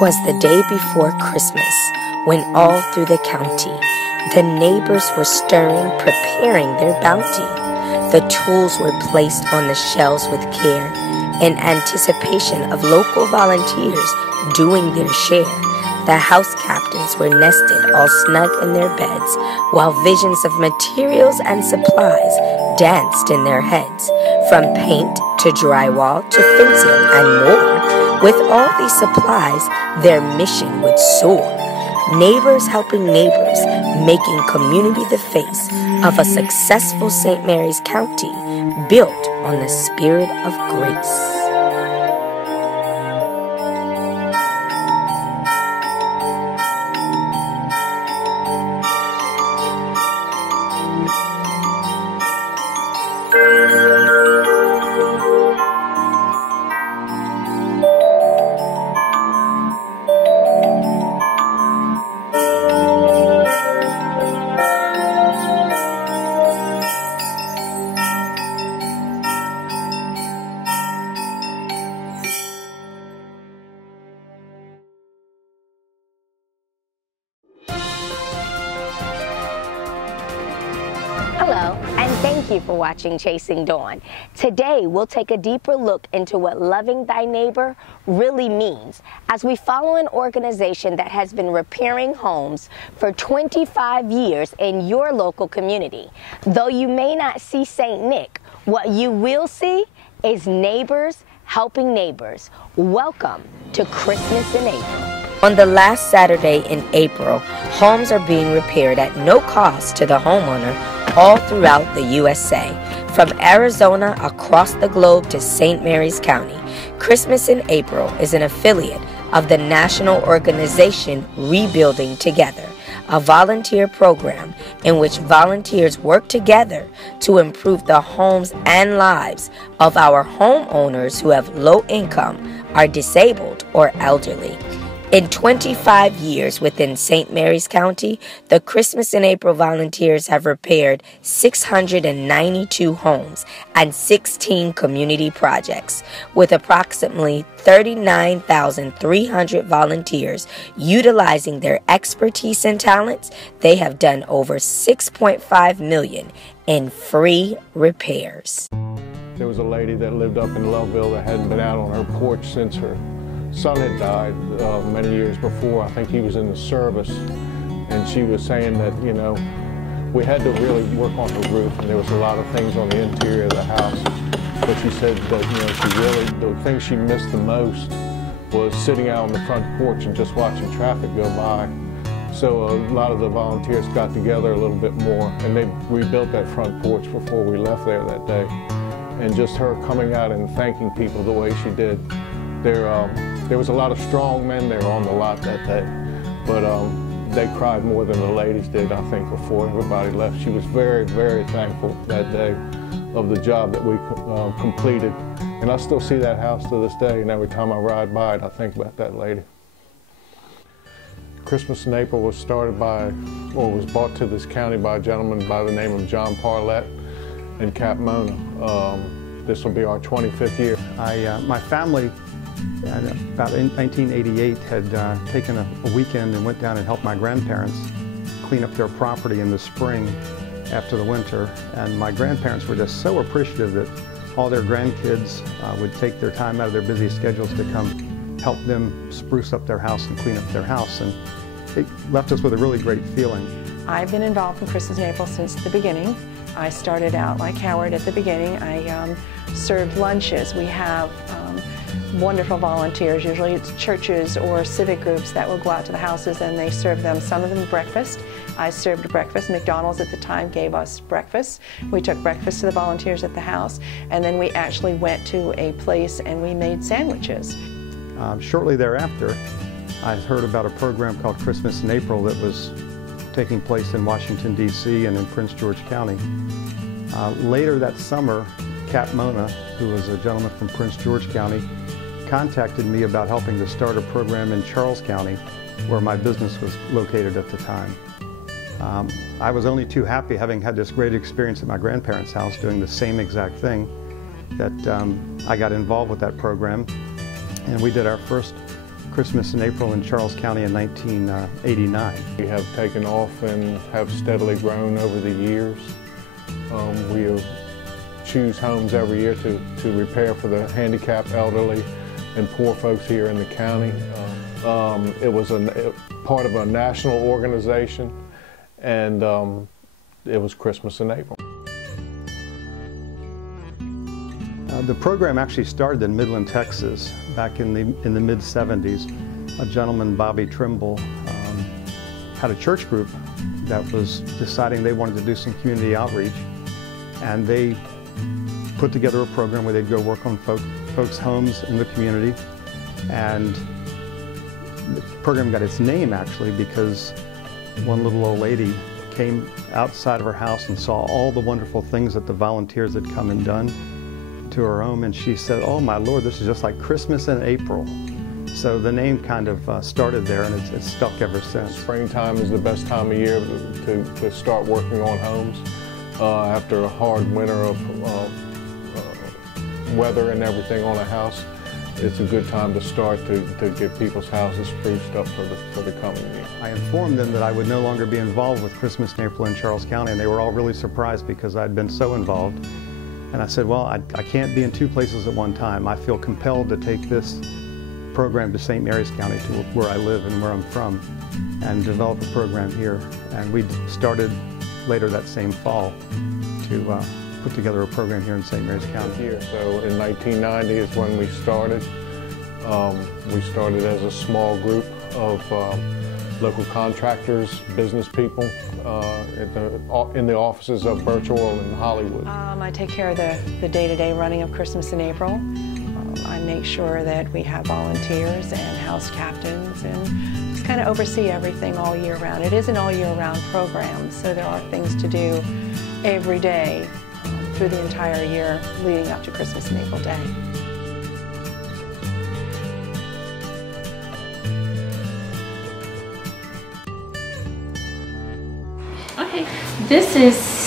'Twas the day before Christmas, when all through the county the neighbors were stirring, preparing their bounty. The tools were placed on the shelves with care, in anticipation of local volunteers doing their share. The house captains were nested all snug in their beds, while visions of materials and supplies danced in their heads, from paint to drywall to fencing and more. With all these supplies, their mission would soar. Neighbors helping neighbors, making community the face of a successful St. Mary's County, built on the spirit of grace. Hello, and thank you for watching Chasing Dawn. Today, we'll take a deeper look into what loving thy neighbor really means as we follow an organization that has been repairing homes for 25 years in your local community. Though you may not see St. Nick, what you will see is neighbors helping neighbors. Welcome to Christmas in April. On the last Saturday in April, homes are being repaired at no cost to the homeowner all throughout the USA. From Arizona across the globe to St. Mary's County, Christmas in April is an affiliate of the national organization Rebuilding Together, a volunteer program in which volunteers work together to improve the homes and lives of our homeowners who have low income, are disabled, or elderly. In 25 years within St. Mary's County, the Christmas in April volunteers have repaired 692 homes and 16 community projects. With approximately 39,300 volunteers utilizing their expertise and talents, they have done over $6.5 million in free repairs. There was a lady that lived up in Loveville that hadn't been out on her porch since her son had died many years before. I think he was in the service, and she was saying that, you know, we had to really work on the roof, and there was a lot of things on the interior of the house. But she said that, you know, the thing she missed the most was sitting out on the front porch and just watching traffic go by. So a lot of the volunteers got together a little bit more, and they rebuilt that front porch before we left there that day. And just her coming out and thanking people the way she did. There was a lot of strong men there on the lot that day, but they cried more than the ladies did, I think, before everybody left. She was very, very thankful that day of the job that we completed. And I still see that house to this day, and every time I ride by it, I think about that lady. Christmas in April was started by, or was brought to this county by a gentleman by the name of John Parlett and Cap Mona. This will be our 25th year. My family, about 1988, had taken a weekend and went down and helped my grandparents clean up their property in the spring after the winter. And my grandparents were just so appreciative that all their grandkids would take their time out of their busy schedules to come help them spruce up their house and clean up their house. And it left us with a really great feeling. I've been involved in Christmas in April since the beginning. I started out like Howard at the beginning. I served lunches. We have wonderful volunteers. Usually it's churches or civic groups that will go out to the houses and they serve them, some of them breakfast. I served breakfast. McDonald's at the time gave us breakfast. We took breakfast to the volunteers at the house, and then we actually went to a place and we made sandwiches. Shortly thereafter, I heard about a program called Christmas in April that was taking place in Washington, D.C. and in Prince George County. Later that summer, Cap Mona, who was a gentleman from Prince George County, contacted me about helping to start a program in Charles County, where my business was located at the time. I was only too happy, having had this great experience at my grandparents' house doing the same exact thing, that I got involved with that program. And we did our first Christmas in April in Charles County in 1989. We have taken off and have steadily grown over the years. We choose homes every year to repair for the handicapped, elderly, and poor folks here in the county. It was part of a national organization, and it was Christmas in April. The program actually started in Midland, Texas, back in the mid-70s. A gentleman, Bobby Trimble, had a church group that was deciding they wanted to do some community outreach, and they put together a program where they'd go work on folks' homes in the community. And the program got its name actually because one little old lady came outside of her house and saw all the wonderful things that the volunteers had come and done to her home, and she said, "Oh my Lord, this is just like Christmas in April." So the name kind of started there, and it's stuck ever since. Springtime is the best time of year to start working on homes. After a hard winter of weather and everything on a house, it's a good time to start to get people's houses spruced up for the coming year. I informed them that I would no longer be involved with Christmas in April in Charles County, and they were all really surprised because I'd been so involved. And I said, well, I can't be in two places at one time. I feel compelled to take this program to St. Mary's County, to where I live and where I'm from, and develop a program here. And we started later that same fall to put together a program here in St. Mary's County. So in 1990 is when we started. We started as a small group of local contractors, business people in the offices of Birch Oil in Hollywood. I take care of the day-to-day running of Christmas in April. I make sure that we have volunteers and house captains and just kind of oversee everything all year round. It is an all year round program, so there are things to do every day through the entire year leading up to Christmas and April Day. Okay, this is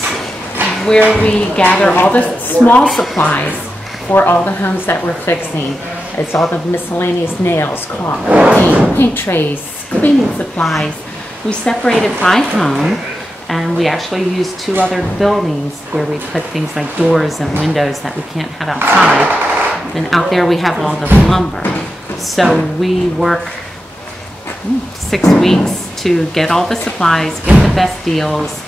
where we gather all the small supplies for all the homes that we're fixing. It's all the miscellaneous nails, caulk, paint trays, cleaning supplies. We separate it by home, and we actually use two other buildings where we put things like doors and windows that we can't have outside. And out there we have all the lumber. So we work 6 weeks to get all the supplies, get the best deals,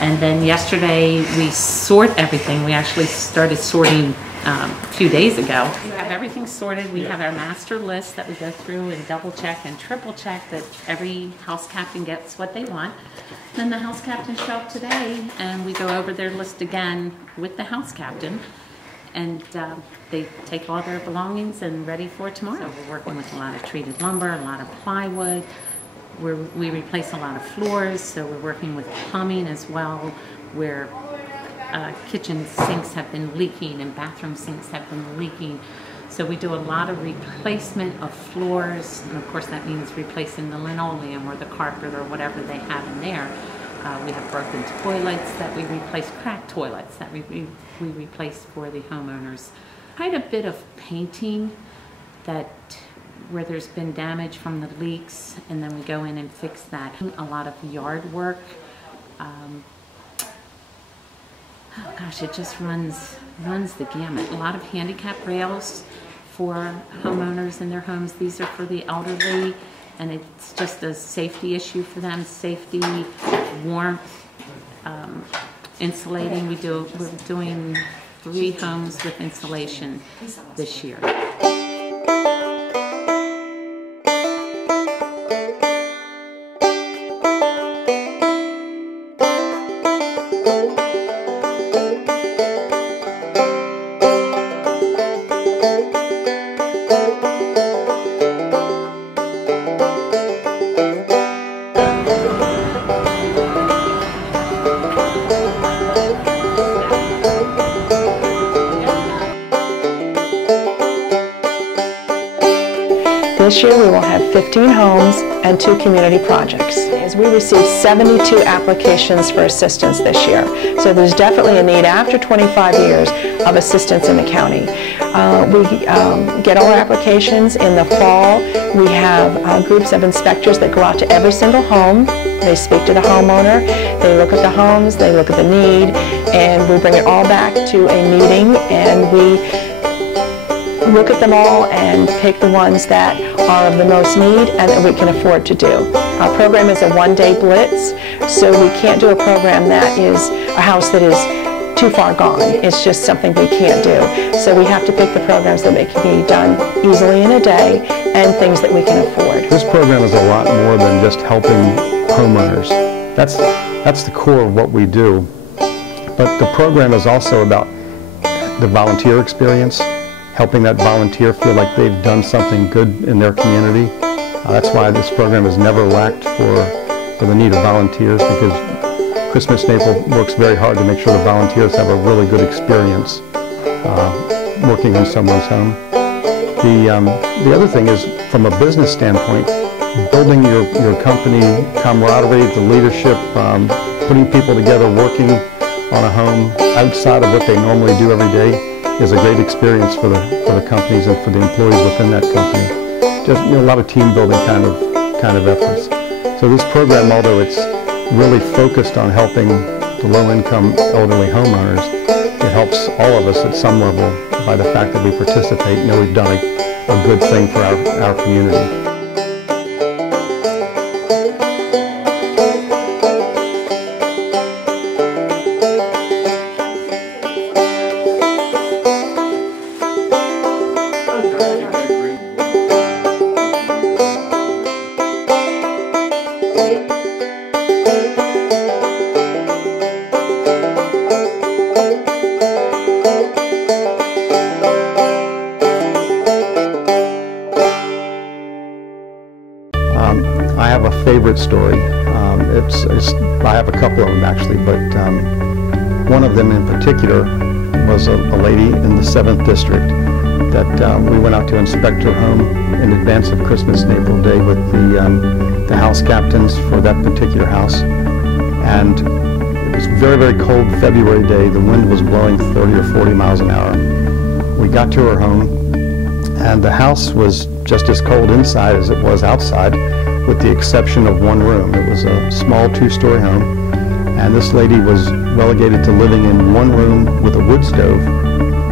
and then yesterday we sort everything. We actually started sorting a few days ago. We have everything sorted. We have our master list that we go through and double check and triple check that every house captain gets what they want. Then the house captains show up today and we go over their list again with the house captain, and they take all their belongings and ready for tomorrow. So we're working with a lot of treated lumber, a lot of plywood. We replace a lot of floors, so we're working with plumbing as well, where kitchen sinks have been leaking and bathroom sinks have been leaking. So we do a lot of replacement of floors, and of course that means replacing the linoleum or the carpet or whatever they have in there. We have broken toilets that we replace, cracked toilets that we replace for the homeowners. Quite a bit of painting where there's been damage from the leaks, and then we go in and fix that. A lot of yard work. Oh gosh, it just runs the gamut. A lot of handicap rails for homeowners in their homes. These are for the elderly, and it's just a safety issue for them. Safety, warmth, insulating. We're doing 3 homes with insulation this year. this year we will have 15 homes and 2 community projects. As we received 72 applications for assistance this year, so there's definitely a need after 25 years of assistance in the county. We get all our applications in the fall. We have groups of inspectors that go out to every single home. They speak to the homeowner, they look at the homes, they look at the need, and we bring it all back to a meeting, and we look at them all and pick the ones that are of the most need and that we can afford to do. Our program is a one-day blitz, so we can't do a program that is a house that is too far gone. It's just something we can't do. So we have to pick the programs that can be done easily in a day and things that we can afford. This program is a lot more than just helping homeowners. That's the core of what we do. But the program is also about the volunteer experience, helping that volunteer feel like they've done something good in their community. That's why this program has never lacked for the need of volunteers, because Christmas Naples works very hard to make sure the volunteers have a really good experience working in someone's home. The other thing is, from a business standpoint, building your company camaraderie, the leadership, putting people together, working on a home outside of what they normally do every day is a great experience for the companies and for the employees within that company. Just a lot of team building kind of efforts. So this program, although it's really focused on helping the low-income elderly homeowners, it helps all of us at some level by the fact that we participate. We've done a good thing for our community. I have a favorite story. I have a couple of them actually, but one of them in particular was a lady in the 7th District that we went out to inspect her home in advance of Christmas Naples Day with the house captains for that particular house. And it was a very, very cold February day. The wind was blowing 30 or 40 miles an hour. We got to her home, and the house was just as cold inside as it was outside, with the exception of one room. It was a small 2-story home, and this lady was relegated to living in one room with a wood stove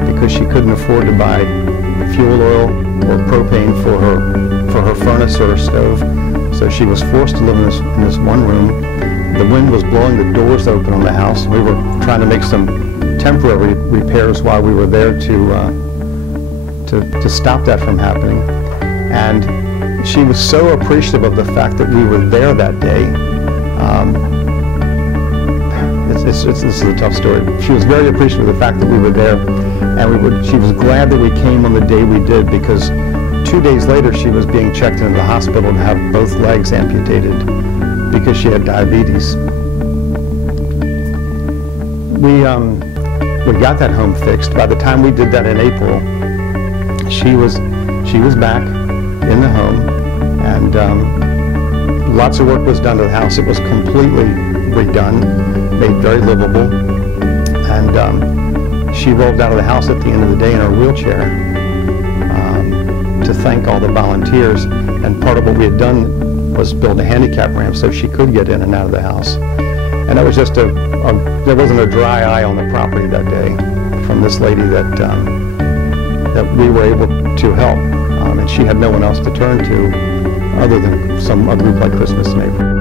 because she couldn't afford to buy fuel oil or propane for her furnace or her stove. So she was forced to live in this one room. The wind was blowing the doors open on the house. We were trying to make some temporary repairs while we were there to stop that from happening. And she was so appreciative of the fact that we were there that day. This is a tough story. She was very appreciative of the fact that we were there, and she was glad that we came on the day we did, because 2 days later she was being checked into the hospital to have both legs amputated because she had diabetes. We got that home fixed. By the time we did that in April, she was back in the home, and lots of work was done to the house. It was completely redone, made very livable, and she rolled out of the house at the end of the day in her wheelchair to thank all the volunteers. And part of what we had done was build a handicap ramp so she could get in and out of the house. And that was just there wasn't a dry eye on the property that day from this lady that we were able to help. And she had no one else to turn to other than a group like Christmas Naples.